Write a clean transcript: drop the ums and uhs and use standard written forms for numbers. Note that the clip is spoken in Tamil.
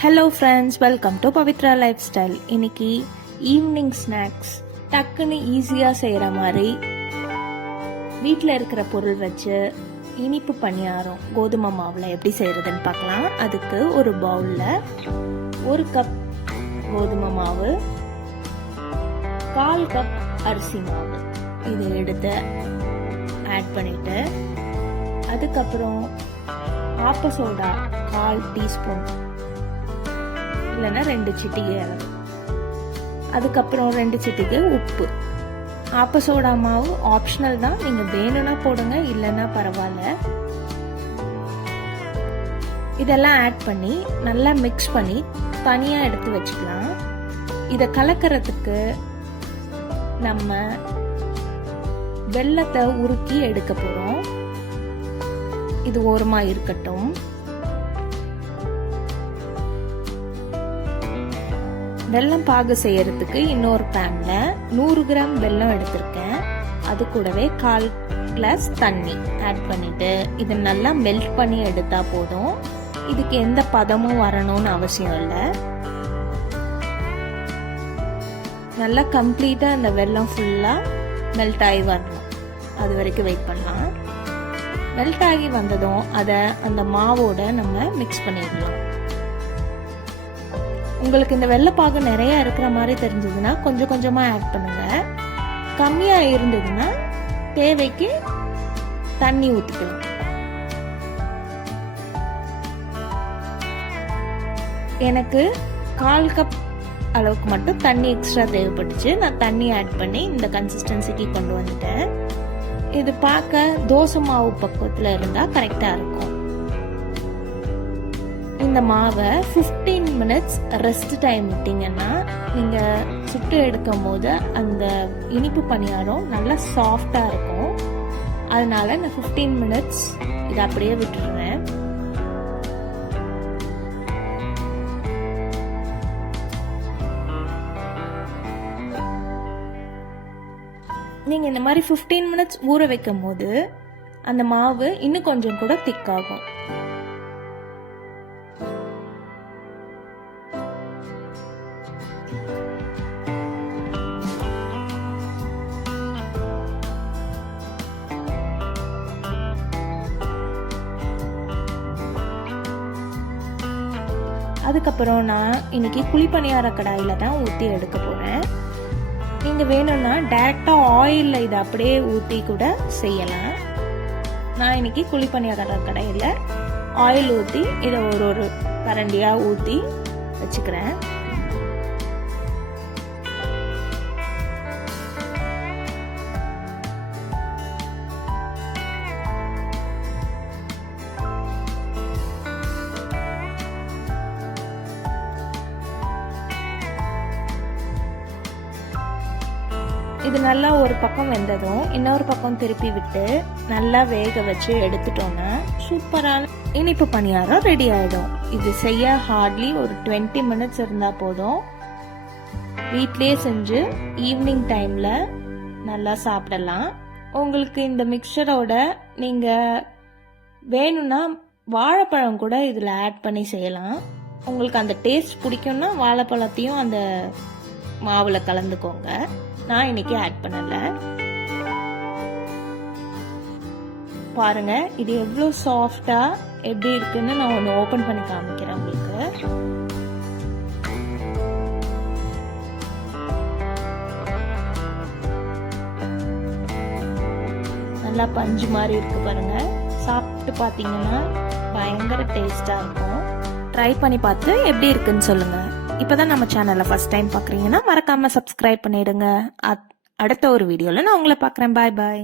Hello friends, welcome to Pavithra life style. இன்னைக்கு ஈவினிங் ஸ்நாக்ஸ் டக்குன்னு ஈஸியாக செய்கிற மாதிரி வீட்டில் இருக்கிற பொருள் வச்சு இனிப்பு பணியாரம் கோதுமை மாவில் எப்படி செய்கிறதுன்னு பார்க்கலாம். அதுக்கு ஒரு பவுலில் 1 கப் கோதுமை மாவு, 1/4 கப் அரிசி மாவு இதை எடுத்து ஆட் பண்ணிவிட்டு, அதுக்கப்புறம் ஆப்ப சோடா 1/4 டீஸ்பூன் இல்லைன்னா 2 சிட்டிகை அளவு, அதுக்கப்புறம் 2 சிட்டிகை உப்பு. ஆப்ப சோடா மாவு ஆப்ஷனல் தான், நீங்க வேணும்னா போடுங்க, இல்லைன்னா பரவாயில்ல. இதெல்லாம் ஆட் பண்ணி நல்லா மிக்ஸ் பண்ணி தனியா எடுத்து வச்சுக்கலாம். இதை கலக்கிறதுக்கு நம்ம வெல்லத்தை உருக்கி எடுக்க போறோம். இது ஓரமா இருக்கட்டும். வெல்லம் பாகு செய்யறதுக்கு இன்னொரு பேன்ல 100 கிராம் வெல்லம் எடுத்திருக்கேன். அது கூடவே 1/4 கிளாஸ் தண்ணி ஆட் பண்ணிட்டு இதை நல்லா மெல்ட் பண்ணி எடுத்தா போதும். இதுக்கு எந்த பதமும் வரணும்னு அவசியம் இல்லை. நல்லா கம்ப்ளீட்டா அந்த வெல்லம் ஃபுல்லா மெல்ட் ஆகி வரணும், அது வரைக்கும் வெயிட் பண்ணலாம். மெல்ட் ஆகி வந்ததும் அதை அந்த மாவோட நம்ம மிக்ஸ் பண்ணிடலாம். உங்களுக்கு இந்த வெள்ளைப்பாகு நிறைய இருக்கிற மாதிரி தெரிஞ்சதுன்னா கொஞ்சம் கொஞ்சமா ஆட் பண்ணுங்க. கம்மியா இருந்ததுன்னா தேவைக்கு தண்ணி ஊத்திக்கலாம். எனக்கு 1/4 கப் அளவுக்கு மட்டும் தண்ணி எக்ஸ்ட்ரா தேவைப்பட்டுச்சு. நான் தண்ணி ஆட் பண்ணி இந்த கன்சிஸ்டன்சிக்கு கொண்டு வந்துட்டேன். இது பார்க்க தோசை மாவு பக்குவத்தில் இருந்தா கரெக்டா இருக்கும். இந்த மாவை 15 மினிட்ஸ் ரெஸ்ட் டைம் விட்டீங்கன்னா நீங்க சுட்டு எடுக்கும் போது அந்த இனிப்பு பணியாரம் நல்லா சாஃப்டா இருக்கும். அதனால நான் 15 மினிட்ஸ் இதை அப்படியே விட்டுருவேன். நீங்க இந்த மாதிரி 15 மினிட்ஸ் ஊற வைக்கும் போது அந்த மாவு இன்னும் கொஞ்சம் கூட திக்காகும். அதுக்கப்புறம் நான் இன்னைக்கு குழிப்பணியார கடாயில தான் ஊற்றி எடுக்க போறேன். நீங்க வேணும்னா டைரக்டா ஆயில்ல இதை அப்படியே ஊற்றி கூட செய்யலாம். நான் இன்னைக்கு குழிப்பணியார கடாயில ஆயில் ஊற்றி இதை ஒரு கரண்டியா ஊற்றி வச்சுக்கிறேன். இது நல்லா ஒரு பக்கம் வெந்ததும் இன்னொரு பக்கம் திருப்பி விட்டு நல்லா வேக வச்சு எடுத்துட்டோம்னா சூப்பரான இனிப்பு பணியாரம் ரெடி ஆயிடும். இது செய்ய ஹார்ட்லி ஒரு 20 மினிட்ஸ் இருந்தா போதும். வீட்லயே செஞ்சு ஈவினிங் டைம்ல நல்லா சாப்பிடலாம். உங்களுக்கு இந்த மிக்சரோட நீங்க வேணும்னா வாழைப்பழம் கூட இதுல ஆட் பண்ணி செய்யலாம். உங்களுக்கு அந்த டேஸ்ட் பிடிக்கும்னா வாழைப்பழத்தையும் அந்த மாவுல கலந்துக்கோங்க. நான் இன்னைக்கு ஆட் பண்ணல. பாருங்க இது எவ்வளவு சாஃப்டா எப்படி இருக்குன்னு நான் ஒன்னு ஓபன் பண்ணி காமிக்கிறேன் உங்களுக்கு. நல்லா பஞ்சு மாதிரி இருக்கு பாருங்க. சாப்பிட்டு பாத்தீங்கன்னா பயங்கர டேஸ்டா இருக்கும். ட்ரை பண்ணி பார்த்து எப்படி இருக்குன்னு சொல்லுங்க. இப்பதான் நம்ம சேனலை ஃபர்ஸ்ட் டைம் பாக்குறீங்கன்னா மறக்காம சப்ஸ்கிரைப் பண்ணிடுங்க. அடுத்த ஒரு வீடியோல நான் உங்களை பாக்குறேன். பாய் பாய்.